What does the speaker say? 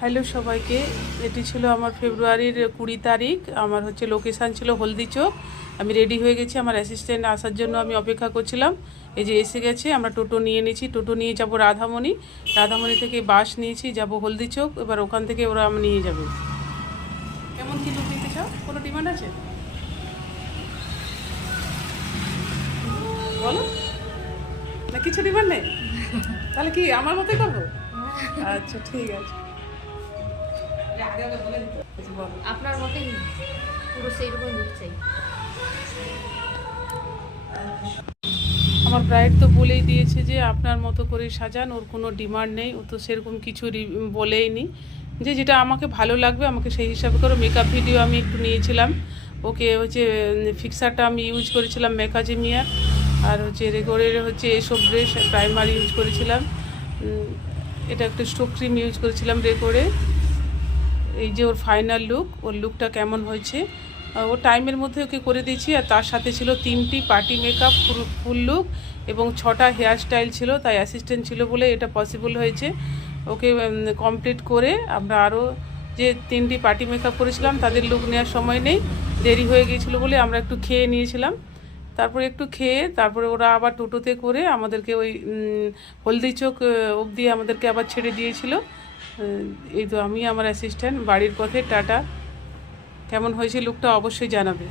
Hello সবাইকে, এটি ছিল আমার ফেব্রুয়ারির 20 তারিখ। আমার লোকেশান ছিল হলদি চোক। আমি রেডি হয়ে গেছি, আমার অ্যাসিস্ট্যান্ট আসার জন্য আমি অপেক্ষা করছিলাম। এই যে এসে গেছে, আমরা টোটো নিয়ে নিয়েছি, টোটো নিয়ে যাব রাধামণি। রাধামণি থেকে বাস নিয়েছি, যাব হলদি চোক। এবার ওখান থেকে ওরা আমি নিয়ে যাবে। কেমন কী লুক নিতে চাও? কোনো ডিমান্ড আছে বলো না? কিছু ডিমান্ড নেই? তাহলে কি আমার মতোই করবো? আচ্ছা ঠিক আছে, আপনার মতেই পুরো সেইরকম লুক চাই। আমার ব্রাইড তো বলেই দিয়েছে যে আপনার মতো করে সাজান, ওর কোনো ডিমান্ড নেই। ও তো সেরকম কিছু বলেই নি, যে যেটা আমাকে ভালো লাগবে আমাকে সেই হিসাবে করে। মেকআপ ভিডিও আমি একটু নিয়েছিলাম, ওকে ফিক্সারটা আমি ইউজ করেছিলাম ম্যাকাজিমিয়ার, আর রেগোরের এসব ড্রেস প্রাইমার ইউজ করেছিলাম। এটা একটা স্টোক ক্রিম ইউজ করেছিলাম রেগোরে। এই যে ওর ফাইনাল লুক, ওর লুকটা কেমন হয়েছে ও টাইমের মধ্যে ওকে করে দিয়েছি। আর তার সাথে ছিল 3টি পার্টি মেকআপ ফুল লুক এবং 6টা হেয়ার স্টাইল ছিল, তাই অ্যাসিস্ট্যান্ট ছিল বলে এটা পসিবল হয়েছে। ওকে কমপ্লিট করে আমরা আরও যে 3টি পার্টি মেকআপ করেছিলাম তাদের লুক নেওয়ার সময় নেই, দেরি হয়ে গিয়েছিলো বলে আমরা একটু খেয়ে নিয়েছিলাম। তারপরে একটু খেয়ে তারপরে ওরা আবার টোটোতে করে আমাদেরকে ওই হলদি চোক অবধি আমাদেরকে আবার ছেড়ে দিয়েছিল। এই তো আমি আমার অ্যাসিস্ট্যান্ট বাড়ির পথে টাটা। কেমন হয়েছে লুকটা অবশ্যই জানাবে।